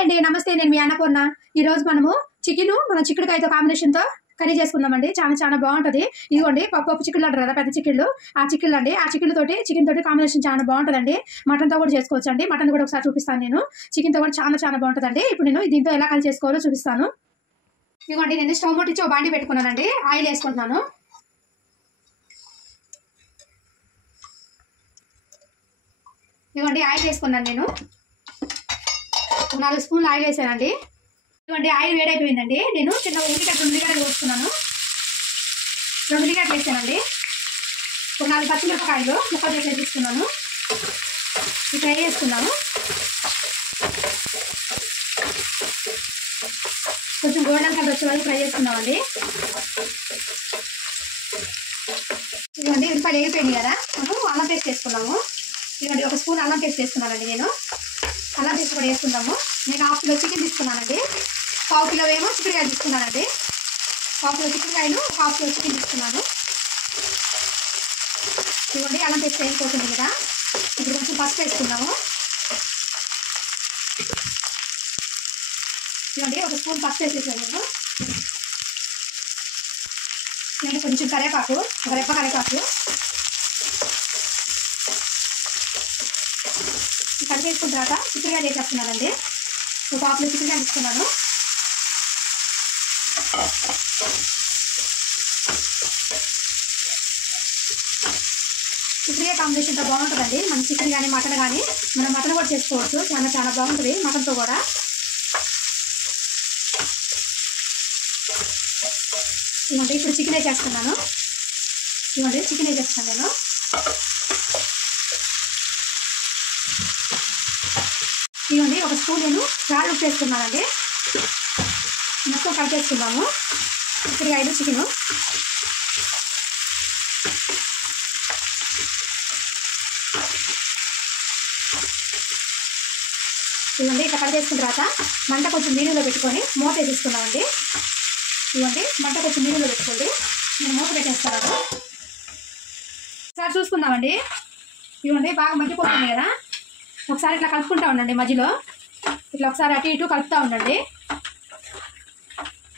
Hi అండి, నమస్తే. నేను మీ అన్నపూర్ణ. ఈ రోజు మనము చిక్కుడుకాయతో కాంబినేషన్తో కర్రీ చేసుకుందామండి. చాలా చాలా బాగుంటుంది. ఇదిగోండి పప్పు చిక్కుళ్ళు అంటారు కదా, పెద్ద చిక్కుళ్ళు. ఆ చిక్కుళ్ళు అండి, ఆ చిక్కుళ్ళతోటి చికెన్ తోటి కాంబినేషన్ చాలా బాగుంటుందండి. మటన్తో కూడా చేసుకోవచ్చు అండి. మటన్ కూడా ఒకసారి చూపిస్తాను నేను. చికెన్తో కూడా చాలా చాలా బాగుంటుందండి. ఇప్పుడు నేను దీంతో ఎలా కర్రీ చేసుకోవాలో చూపిస్తాను. ఇదిగోండి నేను స్టవ్ ముట్టించి ఒక బాండి పెట్టుకున్నానండి. ఆయిల్ వేసుకుంటున్నాను. ఇదిగోండి ఆయిల్ వేసుకున్నాను. నేను 4 స్పూన్లు ఆయిల్ వేసానండి. ఇదిగోండి ఆయిల్ వేడైపోయిందండి. నేను చిన్న ఉల్లిగడ్డలు పోసుకున్నాను. 2 ఉల్లిగడ్డలు వేసానండి. ఒక 4 పచ్చిమిరపకాయలు ముక్కలు చేసి తీసుకున్నాను. ఇవి ఫ్రై చేసుకున్నాను. కొంచెం గోల్డెన్ కలర్ వచ్చే వరకు ఫ్రై చేసుకున్నామండి. ఇదిగోండి ఉల్లిపాయలు వేగిపోయింది కదా, మనం అల్లం పేస్ట్ వేసుకున్నాము. ఇదిగోండి 1 స్పూన్ అల్లం పేస్ట్ వేసుకున్నానండి. నేను అల్లం పేస్ట్ కూడా వేసుకుందాము. నేను 1/2 కిలో చికెన్ తీసుకున్నానండి. 1/4 కిలో ఏమో చిక్కుడుకాయలు తీసుకున్నానండి. 1/2 కిలో చిక్కుడుకాయలు, 1/2 కిలో చికెన్ తీసుకున్నాను. ఇదిగోండి అల్లం పేస్ట్ వేసిపోతుంది కదా. ఇప్పుడు కొంచెం పసుపు వేసుకున్నాము. ఇదిగోండి 1 స్పూన్ పసుపు వేసేసాను. నేను కొంచెం కరివేపాకు, ఒక రెప్ప కరివేపాకు కలిపేసుకున్న తర్వాత చిక్కుడుకాయలు వేసేస్తున్నానండి. ఒక 1/2 కిలో చిక్కుడుకాయలు తీసుకున్నాను. చిక్కుడుకాయ కాంబినేషన్తో బాగుంటుందండి. మన చికెన్ కానీ మటన్ కానీ, మనం మటన్ కూడా చేసుకోవచ్చు. చాలా చాలా బాగుంటుంది మటన్తో కూడా. ఇవ్వండి ఇప్పుడు చికెన్ వేసేస్తున్నాను. ఇవ్వండి చికెన్ వేసేస్తాను నేను. ఇవ్వండి 1 స్పూన్ నేను రాళ్ళు ఉప్పు వేసుకున్నానండి. మొత్తం కలిపేసుకున్నాము చిక్కుడుకాయలు చికెను. ఇవ్వండి ఇట్లా కలిపేసుకున్న తర్వాత మంట కొంచెం మీడియంలో పెట్టుకొని మూత వేసేసుకున్నామండి. ఇవ్వండి మంట కొంచెం మీడియంలో పెట్టుకోండి. నేను మూత పెట్టేస్తాను. ఒకసారి చూసుకుందామండి. ఇవ్వండి బాగా మగ్గిపోతుంది కదా, ఒకసారి ఇట్లా కలుపుకుంటా ఉండండి. మధ్యలో ఇట్లా ఒకసారి అటు ఇటు కలుపుతూ ఉండండి.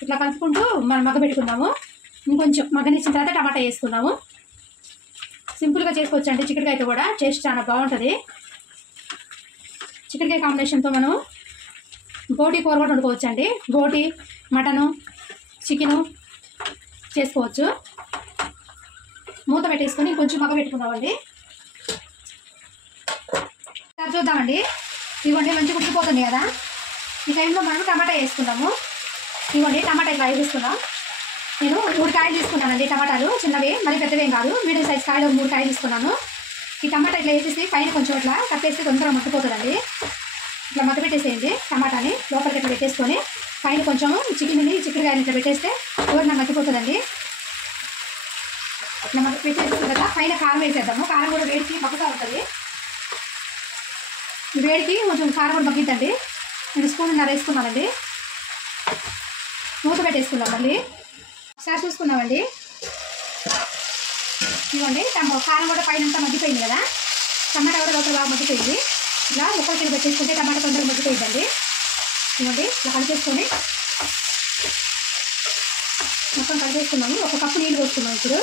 ఇట్లా కలుపుకుంటూ మనం మగ్గ పెట్టుకుందాము. ఇంకొంచెం మగ్గనిచ్చిన తర్వాత టమాటా వేసుకుందాము. సింపుల్గా చేసుకోవచ్చు అండి. చిక్కుడుకాయతో కూడా టేస్ట్ చాలా బాగుంటుంది. చిక్కుడుకాయ కాంబినేషన్తో మనం బోటి కూర కూడా వండుకోవచ్చు అండి. బోటి, మటను, చికెను చేసుకోవచ్చు. మూత పెట్టేసుకొని కొంచెం మగ్గ పెట్టుకుందామండి. చూద్దామండి. ఇవ్వండి మంచిగా ఉడికిపోతుంది కదా, ఈ టైంలో మనం టమాటా వేసుకుందాము. ఇవ్వండి టమాటా ఇట్లా వేసుకుందాం. నేను 3 కాయలు తీసుకున్నానండి. టమాటాలు చిన్నవి, మరి పెద్దవేం కాదు, మీడియం సైజ్ కాయలు 3 కాయలు తీసుకున్నాను. ఈ టమాటా ఇట్లా వేసేసి పైన కొంచెం ఇట్లా కప్పేస్తే తొందరగా మగ్గిపోతుందండి. ఇట్లా మగ్గ పెట్టేసేయండి. టమాటాని లోపలికి ఇట్లా పెట్టేసుకొని పైన కొంచెం చిక్కుడుకాయలు ఇట్లా పెట్టేస్తే ఊరిన మగ్గిపోతుందండి. ఇట్లా మగ్గ పెట్టేసిన తర్వాత పైన కారం వేసేద్దాము. కారం కూడా వేడికి మగ్గుతూ ఉంటుంది. వేడికి కొంచెం కారం కూడా మగ్గిద్దండి. నేను 1 స్పూన్ వేసుకున్నానండి. మూత పెట్టేసుకున్నాం. మళ్ళీ ఒకసారి చూసుకున్నామండి. ఇవ్వండి కారం కూడా పైన అంతా మగ్గిపోయింది కదా, టమాటా కూడా లోపల బాగా మగ్గిపోయింది. ఇలా ముక్కలు కింద పెట్టేసుకుంటే టమాటా తొందరగా మగ్గిపోయిందండి. ఇవ్వండి ఇట్లా కలిపేసుకొని మొత్తం కలిపేసుకున్నాము. 1 కప్పు నీళ్ళు పోసుకున్నాం. ఇప్పుడు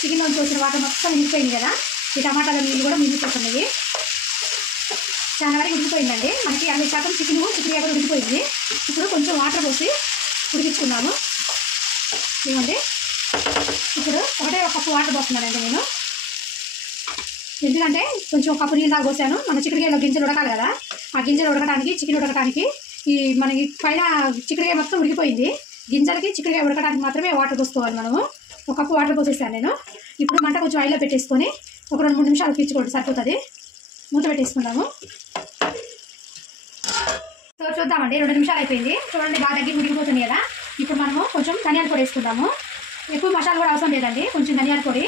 చికెన్ నుంచి వచ్చిన వాటర్ మొత్తం మిగిలిపోయింది కదా, ఈ టమాటాల నీళ్ళు కూడా మిగిలిపోతున్నాయి. చాలా వరకు ఉడికిపోయిందండి. మనకి 50% చిక్కుడుకాయ కూడా ఉడికిపోయింది. ఇప్పుడు కొంచెం వాటర్ పోసి ఉడికించుకున్నాము. ఇవ్వండి ఇప్పుడు 1 కప్పు వాటర్ పోస్తున్నానండి నేను. ఎందుకంటే కొంచెం 1 కప్పు నీళ్ళు దాకా పోసాను. మన చిక్కుడుకాయలో గింజలు ఉడకాలి కదా, ఆ గింజలు ఉడకడానికి, చికెన్ ఉడకడానికి ఈ మనకి పైన చిక్కుడుకాయ మొత్తం ఉడికిపోయింది. గింజలకి చిక్కుడుకాయ ఉడకడానికి మాత్రమే వాటర్ పోసుకోవాలి మనము. 1 కప్పు వాటర్ పోసేసాను నేను. ఇప్పుడు మంట కొంచెం ఆయిల్లో పెట్టేసుకొని ఒక 2-3 నిమిషాలు పీల్చుకోండి, సరిపోతుంది. మూత పెట్టేసుకుందాము. సో చూద్దామండి. 2 నిమిషాలు అయిపోయింది. చూడండి బాగా దగ్గర ఉడికిపోతుంది కదా. ఇప్పుడు మనము కొంచెం ధనియాల పొడి వేసుకుందాము. ఎక్కువ మసాలా కూడా అవసరం లేదండి, కొంచెం ధనియాల పొడి.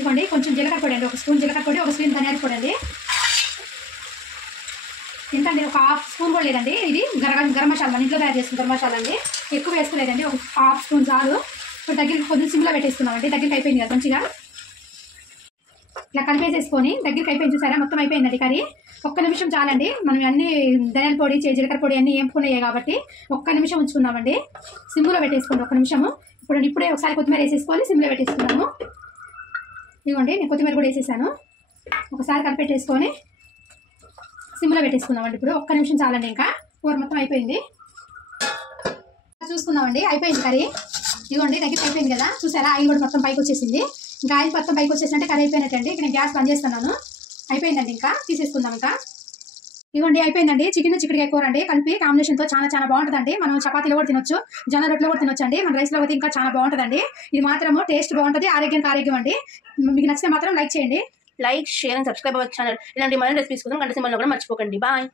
ఇవ్వండి కొంచెం జీలకర్ర పొడి అండి. 1 స్పూన్ జీలకర్ర పొడి, 1 స్పూన్ ధనియాల పొడి అండి. ఎంతండి, ఒక 1/2 స్పూన్ కూడా లేదండి. ఇది గరం మసాలా, మన ఇంట్లో తయారు చేసుకున్న గరం మసాలా అండి. ఎక్కువ వేసుకోలేదండి, ఒక 1/2 స్పూన్ చాలు. ఇప్పుడు దగ్గరికి కొంచెం సిమ్లో పెట్టేసుకున్నామండి. దగ్గరికి అయిపోయింది కదా మంచిగా. ఇట్లా కలిపేసేసుకొని దగ్గరికి అయిపోయింది చూసారా, మొత్తం అయిపోయిందండి కర్రీ. ఒక్క నిమిషం చాలండి, మనం అన్ని ధనియాల పొడి జీలకర్ర పొడి అన్నీ ఏంపుకున్నాయి కాబట్టి ఒక్క నిమిషం ఉంచుకుందామండి. సిమ్లో పెట్టేసుకోండి ఒక్క నిమిషము. ఇప్పుడే ఒకసారి కొత్తిమీర వేసేసుకొని సిమ్లో పెట్టేసుకున్నాము. ఇదిగోండి నేను కొత్తిమీర కూడా వేసేసాను. ఒకసారి కలిపెట్టేసుకొని సిమ్లో పెట్టేసుకుందామండి. ఇప్పుడు ఒక్క నిమిషం చాలండి, ఇంకా కూర మొత్తం అయిపోయింది. చూసుకుందామండి, అయిపోయింది కర్రీ. ఇదిగోండి దగ్గరికి అయిపోయింది కదా, చూసారా ఆయిల్ కూడా మొత్తం పైకి వచ్చేసింది. ఇంకా ఆయిల్ మొత్తం పైకి వచ్చేసినట్టే కర్రీ అయిపోయినట్టండి. ఇక్కడ నేను గ్యాస్ బంద్ చేస్తున్నాను. అయిపోయిందండి, ఇంకా తీసేసుకుందాం. ఇంకా ఇదిగోండి అయిపోయిందండి. చికెన్ చిక్కుడుకాయ కూర అండి కలిపి కాంబినేషన్తో చాలా బాగుంటుందండి. మనం చపాతీలో కూడా తినొచ్చు, జొన్న రొట్టెలో కూడా తినొచ్చు అండి. మన రైస్లో అయితే ఇంకా చాలా బాగుంటుందండి. ఇది మాత్రము టేస్ట్ బాగుంటుంది, ఆరోగ్యానికి ఆరోగ్యం అండి. మీకు నచ్చితే మాత్రం లైక్ చేయండి. Like, share and subscribe our channel. ఇలాంటి మరిన్ని రెసిపీస్ కోసం గంట సింబల్ని కూడా మర్చిపోకండి. బాయ్.